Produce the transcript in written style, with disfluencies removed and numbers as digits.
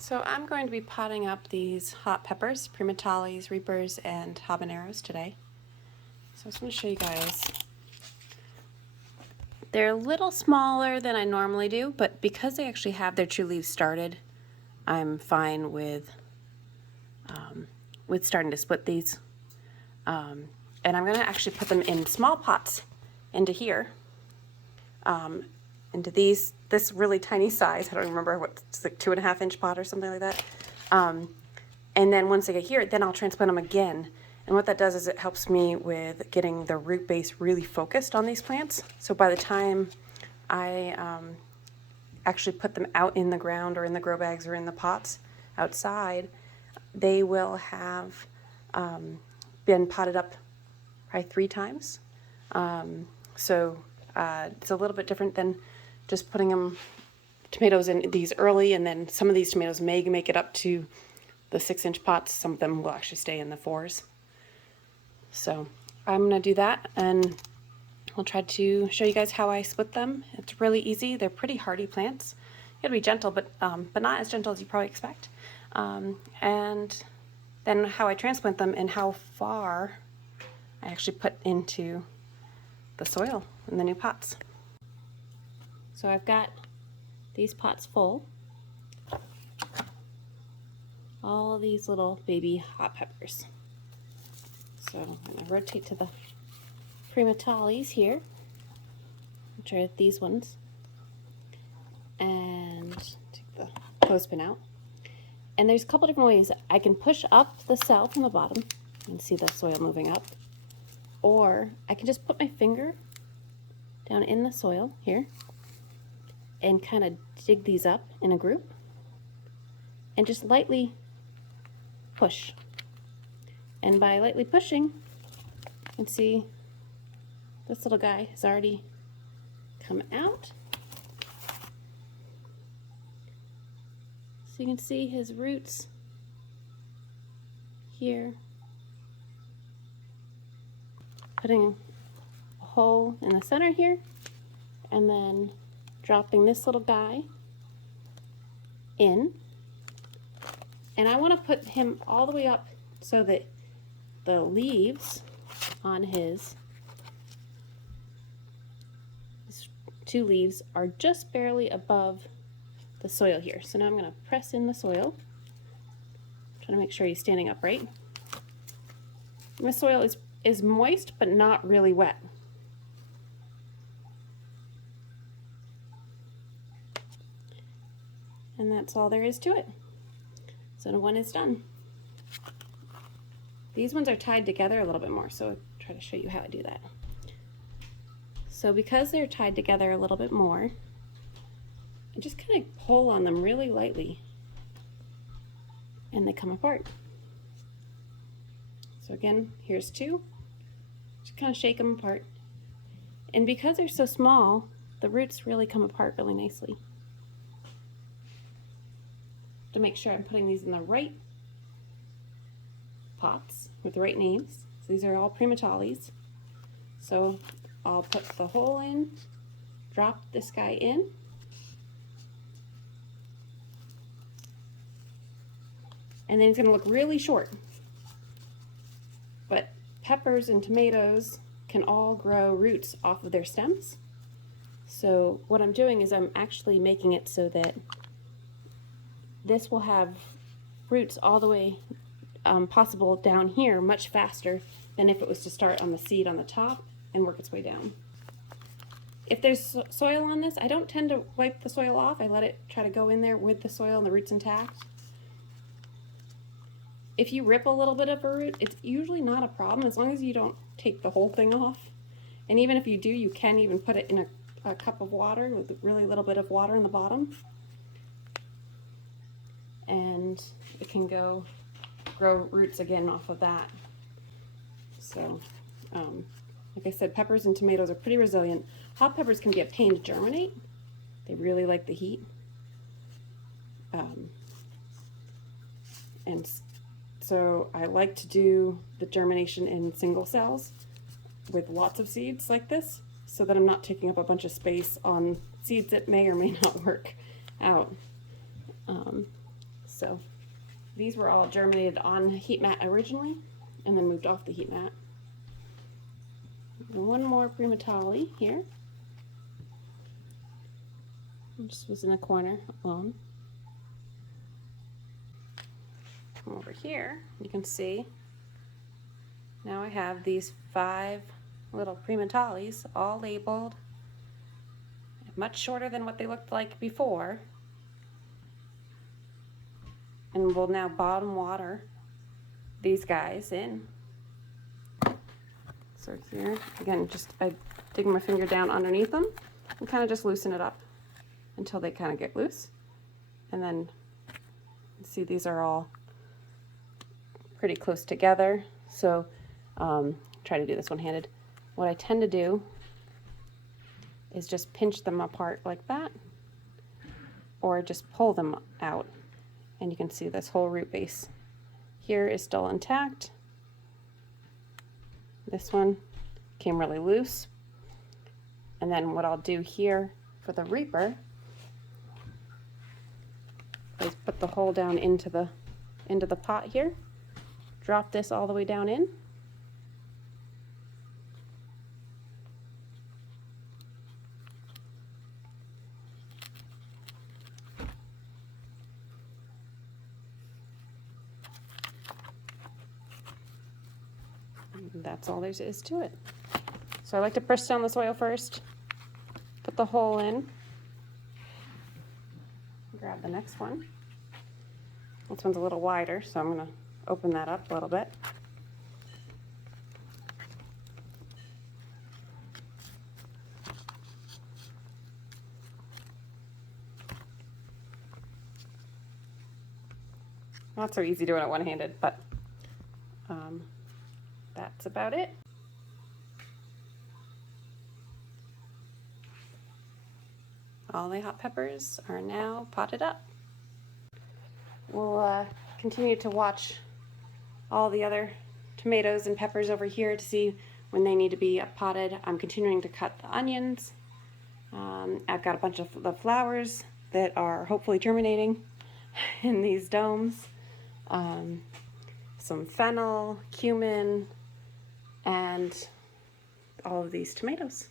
So I'm going to be potting up these hot peppers, primatalis, reapers, and habaneros today. So I just want to show you guys. They're a little smaller than I normally do, but because they actually have their true leaves started, I'm fine with starting to split these. And I'm going to actually put them in small pots into here, into this really tiny size. I don't remember what, it's like 2.5 inch pot or something like that. And then once they get here, then I'll transplant them again. And what that does is it helps me with getting the root base really focused on these plants. So by the time I actually put them out in the ground or in the grow bags or in the pots outside, they will have been potted up probably 3 times. So it's a little bit different than just putting tomatoes in these early, and then some of these tomatoes may make it up to the 6-inch pots. Some of them will actually stay in the 4s. So I'm going to do that, and I'll try to show you guys how I split them. It's really easy. They're pretty hardy plants. You gotta be gentle, but not as gentle as you probably expect. And then how I transplant them and how far I actually put into the soil in the new pots. So I've got these pots full. All these little baby hot peppers. So I'm going to rotate to the primatalis here. I'll try these ones. And take the clothespin out. And there's a couple different ways. I can push up the cell from the bottom. You can see the soil moving up. Or I can just put my finger down in the soil here and kind of dig these up in a group and just lightly push. And by lightly pushing, you can see this little guy has already come out. So you can see his roots here. Putting a hole in the center here, and then dropping this little guy in. And I want to put him all the way up so that the leaves on his 2 leaves are just barely above the soil here. So now I'm going to press in the soil. Trying to make sure he's standing upright. My soil is moist but not really wet. And that's all there is to it. So when it's done. These ones are tied together a little bit more, so I'll try to show you how I do that. So because they're tied together a little bit more, I just kind of pull on them really lightly and they come apart. So again, here's 2. Just kind of shake them apart. And because they're so small, the roots really come apart really nicely. To make sure I'm putting these in the right pots with the right names. So these are all primatalis. So I'll put the hole in, drop this guy in, and then it's going to look really short. But peppers and tomatoes can all grow roots off of their stems. So what I'm doing is I'm actually making it so that this will have roots all the way possible down here much faster than if it was to start on the seed on the top and work its way down. If there's soil on this, I don't tend to wipe the soil off. I let it try to go in there with the soil and the roots intact. If you rip a little bit of a root, it's usually not a problem as long as you don't take the whole thing off. And even if you do, you can even put it in a cup of water with a really little bit of water in the bottom. And it can grow roots again off of that. So, like I said, peppers and tomatoes are pretty resilient. Hot peppers can be a pain to germinate. They really like the heat. And so I like to do the germination in single cells with lots of seeds like this, so that I'm not taking up a bunch of space on seeds that may or may not work out. So these were all germinated on heat mat originally and then moved off the heat mat. And one more primatale here. Just was in a corner alone. Come over here, you can see now I have these 5 little primatales all labeled, much shorter than what they looked like before. And we'll now bottom water these guys in. So here, again, just I dig my finger down underneath them and kind of just loosen it up until they kind of get loose. And then see, these are all pretty close together. So try to do this one-handed. What I tend to do is just pinch them apart like that, or just pull them out. And you can see this whole root base here is still intact. This one came really loose. And then what I'll do here for the reaper is put the hole down into the pot here. Drop this all the way down in. That's all there is to it. So I like to press down the soil first, put the hole in, grab the next one. This one's a little wider, so I'm going to open that up a little bit. Not so easy doing it one-handed, but that's about it. All the hot peppers are now potted up. We'll continue to watch all the other tomatoes and peppers over here to see when they need to be potted. I'm continuing to cut the onions. I've got a bunch of the flowers that are hopefully germinating in these domes. Some fennel, cumin, and all of these tomatoes.